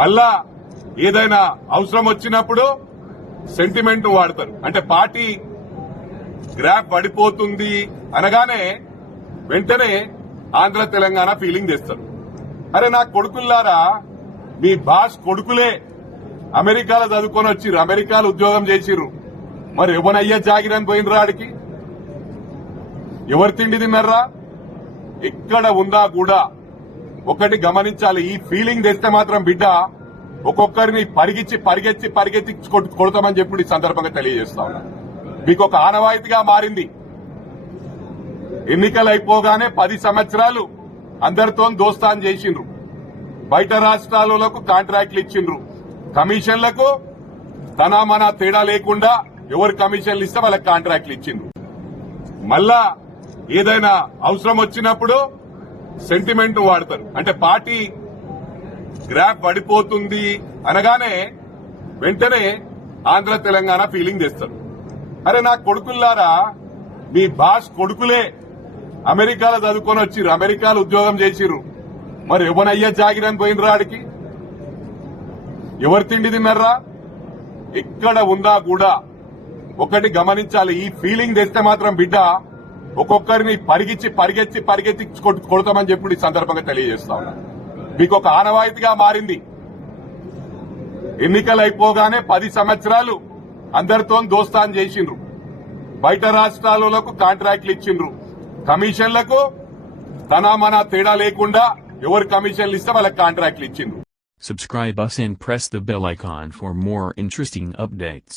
మళ్ళా ఏదైనా అవసరం వచ్చినప్పుడు సెంటిమెంట్ వాడతారు. అంటే పార్టీ గ్రాఫ్ పడిపోతుంది అనగానే వెంటనే ఆంధ్ర తెలంగాణ ఫీలింగ్ తెస్తారు. అరే నా కొడుకుల్లారా, మీ బాస్ కొడుకులే అమెరికాలో చదువుకొని వచ్చిర్రు, అమెరికాలో ఉద్యోగం చేసిర్రు. మరి ఎవనయ్యా జాగిరని పోయినరా ఆడికి? ఎవరు తిండి తిన్నారా? ఎక్కడ ఉందా కూడా ఒకటి గమనించాలి. ఈ ఫీలింగ్ తెస్తే మాత్రం బిడ్డ ఒక్కొక్కరిని పరిగెత్తి కొడతామని చెప్పి ఈ సందర్భంగా తెలియజేస్తా ఉన్నా. మీకు ఒక ఆనవాయితీగా మారింది. ఎన్నికలు అయిపోగానే 10 సంవత్సరాలు అందరితో దోస్తాన్ చేసిండ్రు. బయట రాష్ట్రాలకు కాంట్రాక్ట్లు ఇచ్చిండ్రు. కమిషన్లకు తన తేడా లేకుండా ఎవరు కమిషన్లు ఇస్తే వాళ్ళకి కాంట్రాక్ట్లు ఇచ్చిండ్రు. మళ్ళా ఏదైనా అవసరం వచ్చినప్పుడు సెంటిమెంట్ వాడతారు. అంటే పార్టీ గ్రాఫ్ పడిపోతుంది అనగానే వెంటనే ఆంధ్ర తెలంగాణ ఫీలింగ్ తెస్తారు. అరే నా కొడుకుల్లారా, మీ బాస్ కొడుకులే అమెరికాలో చదువుకొని వచ్చిర్రు, అమెరికాలో ఉద్యోగం చేసిర్రు. మరి ఎవనయ్యా జాగిరని పోయినరా ఆడికి? ఎవరు తిండి తిన్నారా? ఎక్కడ ఉందా కూడా ఒకటి గమనించాలి. ఈ ఫీలింగ్ తెస్తే మాత్రం బిడ్డ ఒక్కొక్కరిని పరిగెత్తి కొడతామని చెప్పి ఈ సందర్భంగా తెలియజేస్తా ఉన్నా. మీకు ఒక ఆనవాయితీగా మారింది. ఎన్నికలు అయిపోగానే 10 సంవత్సరాలు అందరితో దోస్తాన్ చేసిండ్రు. బయట రాష్ట్రాలకు కాంట్రాక్ట్లు ఇచ్చిండ్రు. కమిషన్లకు తన తేడా లేకుండా ఎవరు కమిషన్లు ఇస్తే వాళ్ళకి కాంట్రాక్ట్లు ఇచ్చిండ్రు. Subscribe us and press the bell icon for more interesting updates.